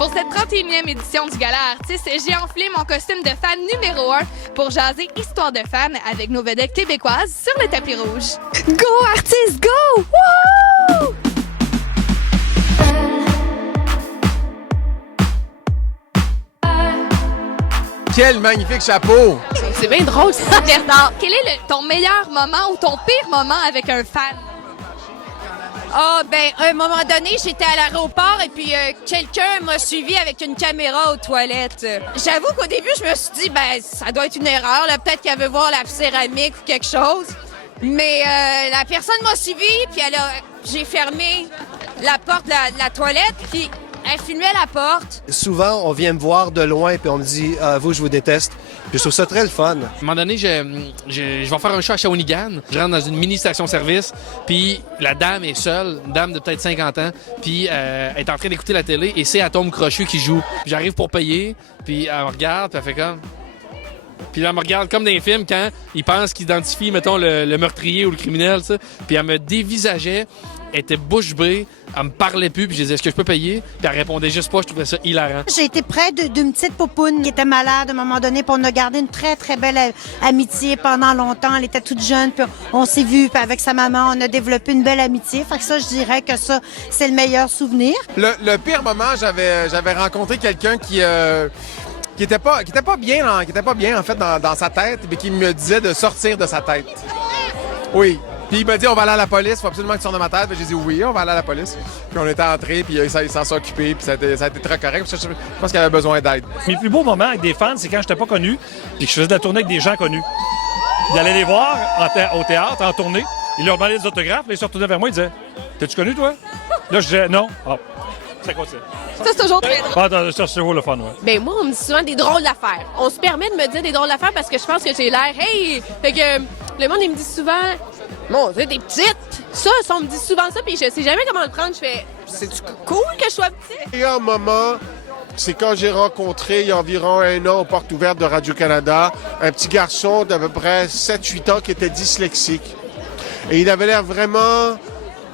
Pour cette 31e édition du Gala Artistes, j'ai enflé mon costume de fan numéro 1 pour jaser Histoire de fans avec nos vedettes québécoises sur le tapis rouge. Go Artistes, go! Wouhou! Quel magnifique chapeau! C'est bien drôle, ça. Bernard, quel est ton meilleur moment ou ton pire moment avec un fan? Ah, ben, à un moment donné, j'étais à l'aéroport et puis quelqu'un m'a suivi avec une caméra aux toilettes. J'avoue qu'au début, je me suis dit, ben, ça doit être une erreur, là. Peut-être qu'elle veut voir la céramique ou quelque chose. Mais la personne m'a suivi, puis j'ai fermé la porte de la toilette, puis elle filmait la porte. Souvent, on vient me voir de loin puis on me dit « vous, je vous déteste ». Puis je trouve ça très le fun. À un moment donné, je vais faire un show à Shawinigan. Je rentre dans une mini-station-service, puis la dame est seule, une dame de peut-être 50 ans, puis elle est en train d'écouter la télé et c'est Atome Crochu qui joue. Puis j'arrive pour payer, puis elle me regarde, puis elle fait comme... Puis là, elle me regarde comme dans les films quand ils pensent qu'ils identifient, mettons, le meurtrier ou le criminel, ça. Puis elle me dévisageait, elle était bouche bée, elle me parlait plus, puis je disais, est-ce que je peux payer? Puis elle répondait juste pas, je trouvais ça hilarant. J'ai été près d'une petite poupoune qui était malade à un moment donné, puis on a gardé une très, très belle amitié pendant longtemps. Elle était toute jeune, puis on s'est vus, puis avec sa maman, on a développé une belle amitié. Fait que ça, je dirais que ça, c'est le meilleur souvenir. Le pire moment, j'avais rencontré quelqu'un qui était pas bien en fait dans sa tête, mais qui me disait de sortir de sa tête. Oui. Puis il m'a dit on va aller à la police, faut absolument que tu sortes de ma tête. Puis j'ai dit oui, on va aller à la police. Puis on était entrés, puis il s'en s'est occupé, puis ça a été très correct. Puis je pense qu'il avait besoin d'aide. Mes plus beaux moments avec des fans, c'est quand j'étais pas connu, puis que je faisais de la tournée avec des gens connus. J'allais les voir au théâtre, en tournée, ils leur demandaient des autographes, là, ils se retournaient vers moi, ils disaient « T'es-tu connu, toi? » Là, je disais « Non. » Ah, c'est quoi ça? Ça, c'est toujours très drôle. Ah, ça, c'est toujours le fun, ouais. Ben moi, on me dit souvent des drôles d'affaires. On se permet de me dire des drôles d'affaires parce que je pense que j'ai l'air « Hey! » Fait que le monde, il me dit souvent « Mon Dieu, t'es petite! » Ça, on me dit souvent ça, puis je sais jamais comment le prendre. Je fais « C'est-tu cool que je sois petite? » Il y a un moment, c'est quand j'ai rencontré, il y a environ 1 an, aux portes ouvertes de Radio-Canada, un petit garçon d'à peu près 7-8 ans qui était dyslexique. Et il avait l'air vraiment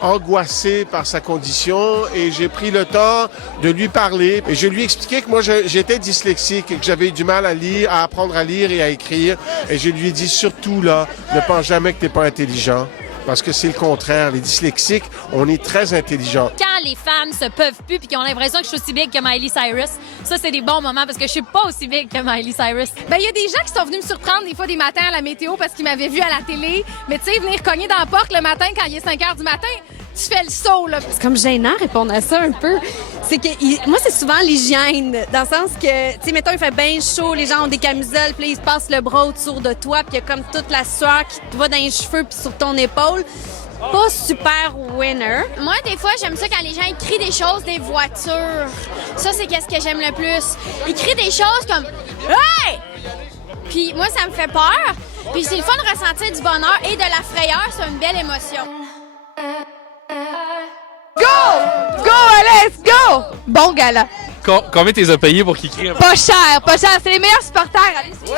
angoissé par sa condition et j'ai pris le temps de lui parler et je lui ai expliqué que moi j'étais dyslexique et que j'avais eu du mal à lire, à apprendre à lire et à écrire et je lui ai dit surtout là, ne pense jamais que t'es pas intelligent parce que c'est le contraire. Les dyslexiques, on est très intelligents. Quand les fans se peuvent plus puis qu'ils ont l'impression que je suis aussi big que Miley Cyrus, ça, c'est des bons moments parce que je suis pas aussi big que Miley Cyrus. Ben, il y a des gens qui sont venus me surprendre des fois des matins à la météo parce qu'ils m'avaient vu à la télé. Mais tu sais, venir cogner dans la porte le matin quand il est 5 h du matin, tu fais le saut, là. C'est comme gênant répondre à ça un peu. C'est que moi, c'est souvent l'hygiène. Dans le sens que, tu sais, mettons, il fait bien chaud, les gens ont des camisoles, puis là, ils se passent le bras autour de toi, puis il y a comme toute la sueur qui te va dans les cheveux puis sur ton épaule. Pas super winner. Moi, des fois, j'aime ça quand les gens écrient des choses des voitures. Ça, c'est qu'est-ce que j'aime le plus. Ils crient des choses comme « Hey! » Puis moi, ça me fait peur. Puis c'est le fun de ressentir du bonheur et de la frayeur. C'est une belle émotion. Go! Go, Alex, go! Bon gala. Combien t'es as payé pour qu'ils crient? Pas cher, pas cher. C'est les meilleurs supporters. Allez, Ouais!